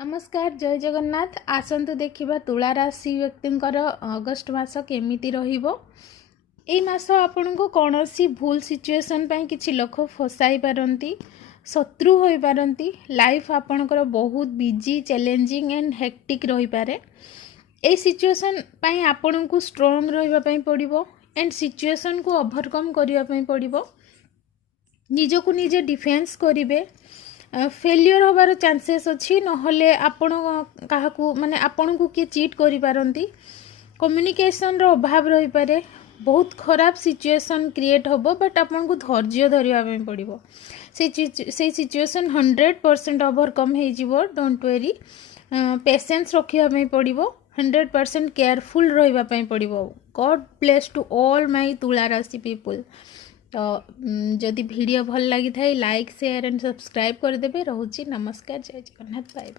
नमस्कार जय जगन्नाथ। आसतु देखिबा तुला राशि व्यक्तिंकर अगस्ट मास केमिति रहिबो। एई मास आपनको कौनसी भूल सिचुएशन पई किछि लोक फसाई पारंती, शत्रु होई पारंती। लाइफ आपणकर बहुत बिजी चैलेंजिंग एंड हेक्टिक रही पारे। एई सिचुएशन पई आपनको स्ट्रांग रहिबा पई पड़िबो एंड सिचुएशन को ओवरकम करिबा पई पड़िबो। निजको निजे डिफेन्स करिवे। फेलियर होबार चांसेस अच्छी नहले आपण काहाकू माने आपण को किए चीट करि पारंती। कम्युनिकेशन रो अभाव रही पारे। बहुत खराब सिचुएशन क्रिएट होबो बट आपण को धैर्य धरिया में पड़िबो। से सिचुएशन 100% ओवरकम हे जिवो। डोंट वेरी, पेशेंस रखिया में पड़िबो। 100% केयरफुल रहिबा पई पड़िबो। God bless to all my Tula rashi people. तो जदि वीडियो भल लगी थाए लाइक शेयर एंड सब्सक्राइब कर देबे। रहूची नमस्कार जय जगन्नाथ बाय बाय।